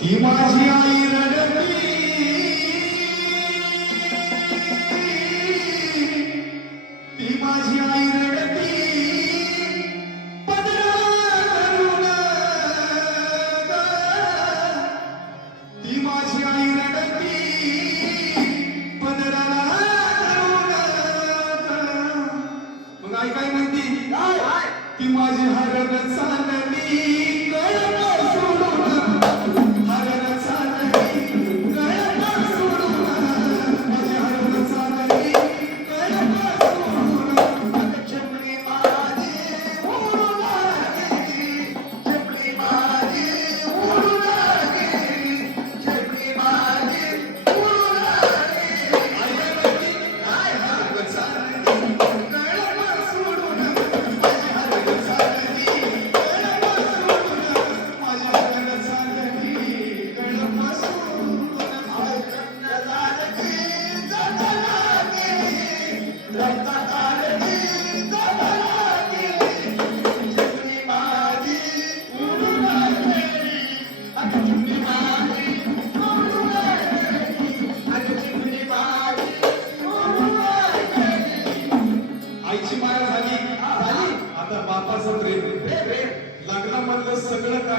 ती माझी आई रडती ती माझी आई रडती. ती माझी आई रडती ग. मग आई काय म्हणती ती माझी हरण चालली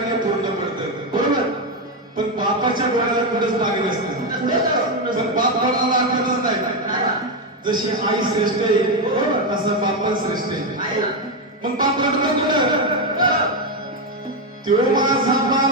कार्य पूर्ण पडतं बरोबर. पण बापाच्या डोळ्याला खरंच मागे नसतं. पण बाप कोणाला आठवतच नाही. जशी आई श्रेष्ठ आहे तसा बाप श्रेष्ठ आहे. मग बाप रडतो कुठं? तो माझा बाप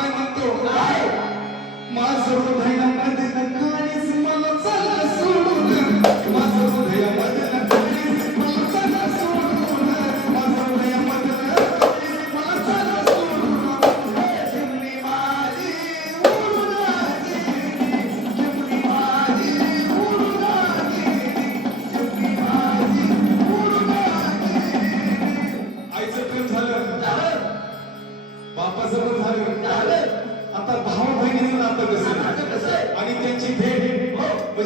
मग बाप काय म्हणतो माझं हृदयामध्ये नकाळीच मला चाललं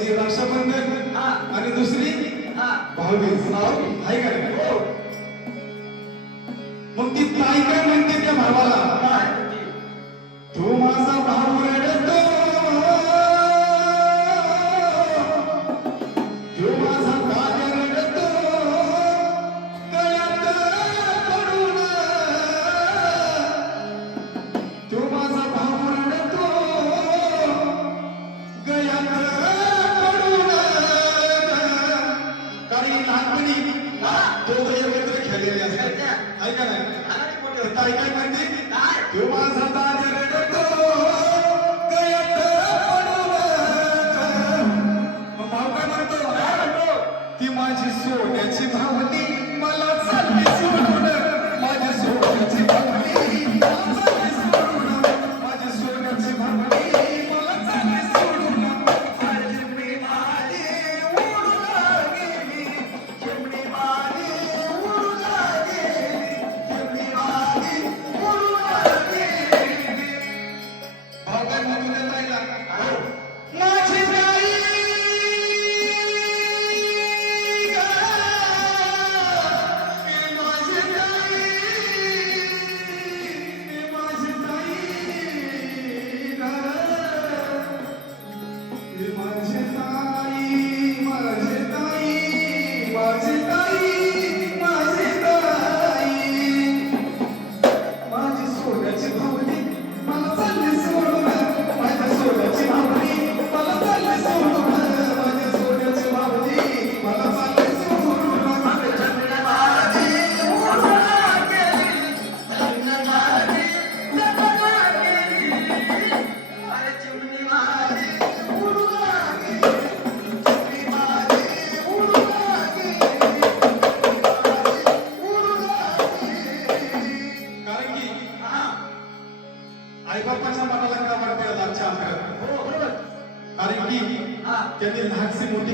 म्हणजे रक्षाबंधन आणि दुसरी भाऊबीज. आहे का नाही? मग ती ताई काय म्हणते त्या भावाला? तू करते दोघं एकत्र खेळलेले असतात. ऐका नाही काय काय करते तेव्हा सांगता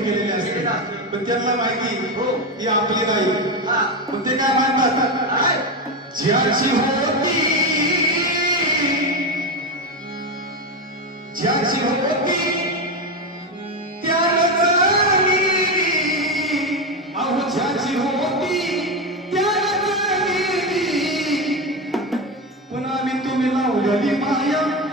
मोठी केलेली असते. पण त्यांना माहिती. हो. ती आपली नाही हा. पण ते काय म्हणतात काय? ज्याची होती. ज्याची होती त्याला अहो ज्याची होती त्याला जाणी पण आम्ही तुम्ही लावलेली माया आज माया.